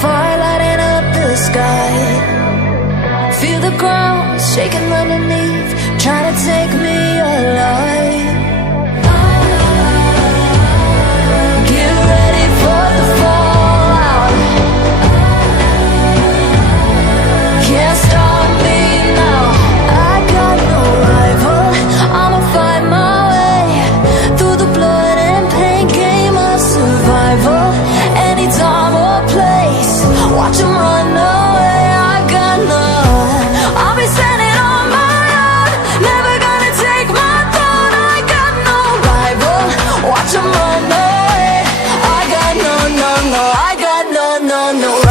fire lighting up the sky. Feel the ground shaking underneath, trying to take me alive. Get ready for the fallout. Can't stop me now. I got no rival. I'ma fight my way through the blood and pain, game of survival. Any time or place, watch 'em run away. I got none. I'll be standing on my own, never gonna take my throne. I got no rival. Watch 'em run away. I got no, I got no.